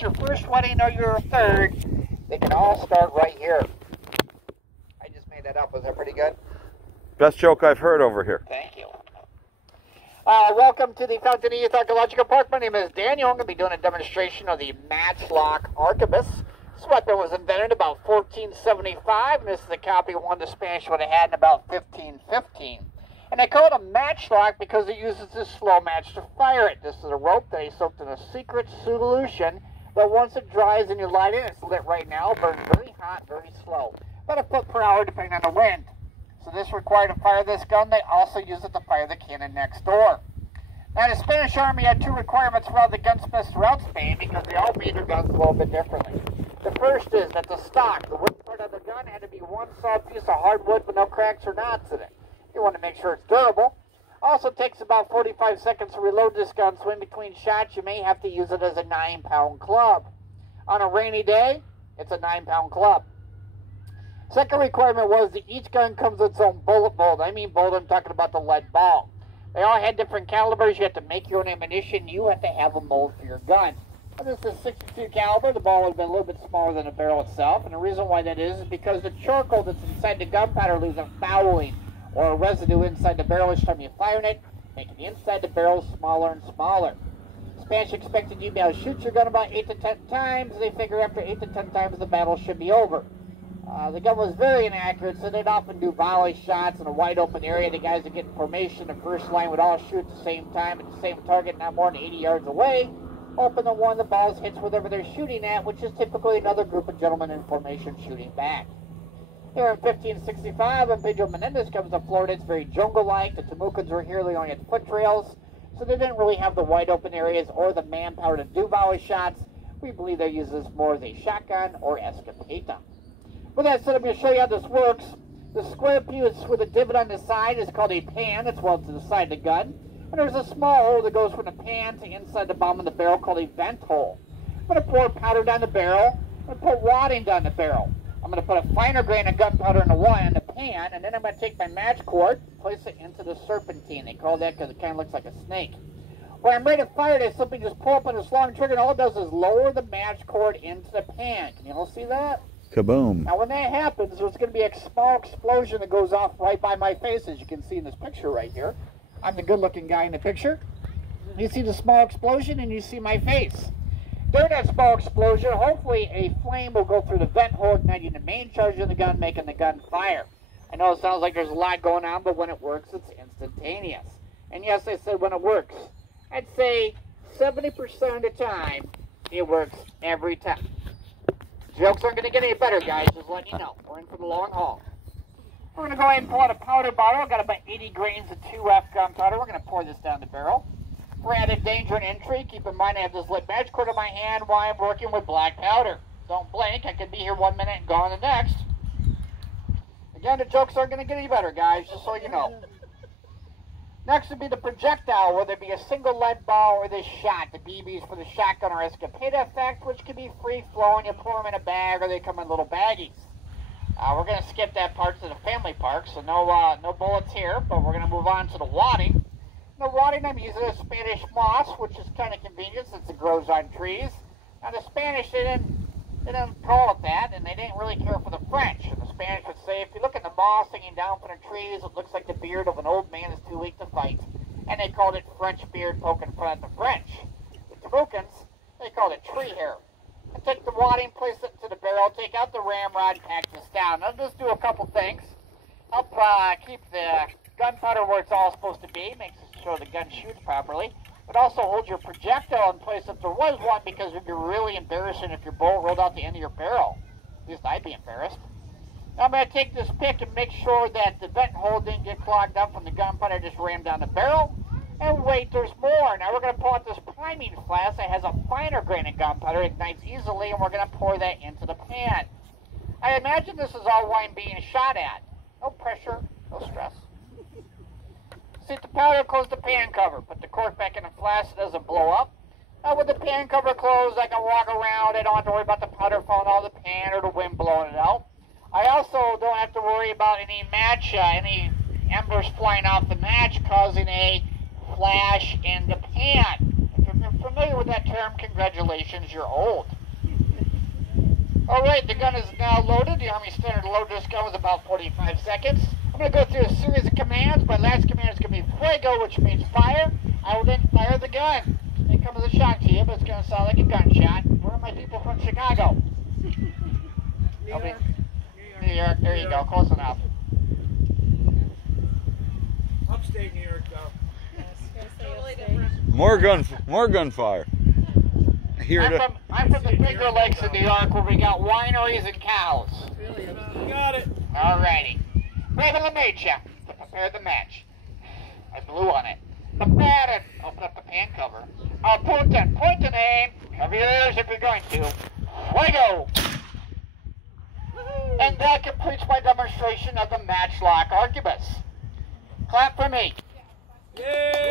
it's your first wedding or your third, they can all start right here. I just made that up. Was that pretty good? Best joke I've heard over here. Thank you. Welcome to the Fountain Youth Archaeological Park. My name is Daniel. I'm going to be doing a demonstration of the matchlock arquebus. This weapon was invented in about 1475, and this is a copy of one the Spanish would have had in about 1515. And they call it a matchlock because it uses this slow match to fire it. This is a rope that is soaked in a secret solution that once it dries and you light it, it's lit right now, burns very hot, very slow. About a foot per hour depending on the wind. So this required to fire this gun. They also use it to fire the cannon next door. Now the Spanish Army had two requirements for all the gunsmiths throughout Spain because they all made their guns a little bit differently. The first is that the stock, the wood part of the gun, had to be one solid piece of hardwood with no cracks or knots in it. You want to make sure it's durable. Also takes about 45 seconds to reload this gun, so in between shots you may have to use it as a 9-pound club. On a rainy day, it's a 9-pound club. Second requirement was that each gun comes with its own bullet mold. I mean bullet, I'm talking about the lead ball. They all had different calibers. You have to make your own ammunition. You have to have a mold for your gun. Now, this is 62 caliber. The ball would have been a little bit smaller than the barrel itself. And the reason why that is because the charcoal that's inside the gunpowder leaves a fouling or a residue inside the barrel each time you fire it, making the inside the barrel smaller and smaller. The Spanish expected you to be able to shoot your gun about 8 to 10 times. They figure after 8 to 10 times the battle should be over. The gun was very inaccurate, so they'd often do volley shots in a wide open area. The guys that get in formation, the first line would all shoot at the same time at the same target, not more than 80 yards away. Hoping that one of the balls hits whatever they're shooting at, which is typically another group of gentlemen in formation shooting back. Here in 1565, when Pedro Menendez comes to Florida, it's very jungle-like. The Temucans were here, they only had foot trails, so they didn't really have the wide open areas or the manpower to do volley shots. We believe they use this more as a shotgun or escopeta. With that said, I'm going to show you how this works. The square piece with a divot on the side is called a pan. It's welded to the side of the gun. And there's a small hole that goes from the pan to inside the bottom of the barrel called a vent hole. I'm going to pour powder down the barrel. I'm going to put wadding down the barrel. I'm going to put a finer grain of gunpowder in the pan, and then I'm going to take my match cord, place it into the serpentine. They call that because it kind of looks like a snake. When I'm ready to fire it, I simply just pull up on this long trigger, and all it does is lower the match cord into the pan. Can you all see that? Kaboom. Now when that happens, there's going to be a small explosion that goes off right by my face, as you can see in this picture right here. I'm the good-looking guy in the picture. You see the small explosion, and you see my face. During that small explosion, hopefully a flame will go through the vent hole, igniting the main charge of the gun, making the gun fire. I know it sounds like there's a lot going on, but when it works, it's instantaneous. And yes, I said when it works. I'd say 70% of the time, it works every time. Jokes aren't going to get any better, guys. Just letting you know. We're in for the long haul. We're going to go ahead and pull out a powder bottle. I've got about 80 grains of 2F gunpowder. We're going to pour this down the barrel. For added danger and intrigue, keep in mind I have this lit match cord in my hand while I'm working with black powder. Don't blink. I could be here 1 minute and gone the next. Again, the jokes aren't going to get any better, guys, just so you know. Next would be the projectile, whether it be a single lead ball or this shot, the BBs for the shotgun or escopeta effect, which can be free-flowing. You pour them in a bag or they come in little baggies. We're going to skip that part to the family park, so no bullets here, but we're going to move on to the wadding. The wadding, I'm using a Spanish moss, which is kind of convenient since it grows on trees. Now the Spanish, they didn't call it that, and they didn't really care for the French. And the Spanish would say, if you look at the moss hanging down from the trees, it looks like the beard of an old man that's too weak to fight. And they called it French beard poking fun at the French. The Temucans, they called it tree hair. And take the wadding, place it into the barrel, take out the ramrod, pack this down. Now just do a couple things. Help keep the gunpowder where it's all supposed to be, makes sure the gun shoots properly. But also hold your projectile in place if there was one, because it would be really embarrassing if your bullet rolled out the end of your barrel. At least I'd be embarrassed. Now I'm going to take this pick and make sure that the vent hole didn't get clogged up from the gunpowder I just rammed down the barrel. And wait, there's more. Now we're going to pull out this priming flask that has a finer grain of gunpowder, ignites easily, and we're going to pour that into the pan. I imagine this is all wine being shot at. No pressure, no stress. Set the powder, close the pan cover. Put the cork back in the flask so it doesn't blow up. Now with the pan cover closed, I can walk around. I don't have to worry about the powder falling out of the pan or the wind blowing it out. I also don't have to worry about any embers flying off the match causing a flash in the pan. If you're familiar with that term, congratulations, you're old. Alright, the gun is now loaded. The Army Standard load this gun was about 45 seconds. I'm going to go through a series of commands. My last command is going to be fuego, which means fire. I will then fire the gun. It may come as a shock to you, but it's going to sound like a gunshot. Where are my people from Chicago? New York. New York, there you go, close enough. Upstate New York, though. Totally different. More gunfire. Here I'm from the Finger Lakes in New York, where we got wineries and cows. You got it. Alrighty. Ready to meet you. To prepare the match. I blew on it. Prepare it. Open up the pan cover. Point and aim. Cover your ears if you're going to. Fuego! And that completes my demonstration of the Matchlock Arquebus. Clap for me. Yay!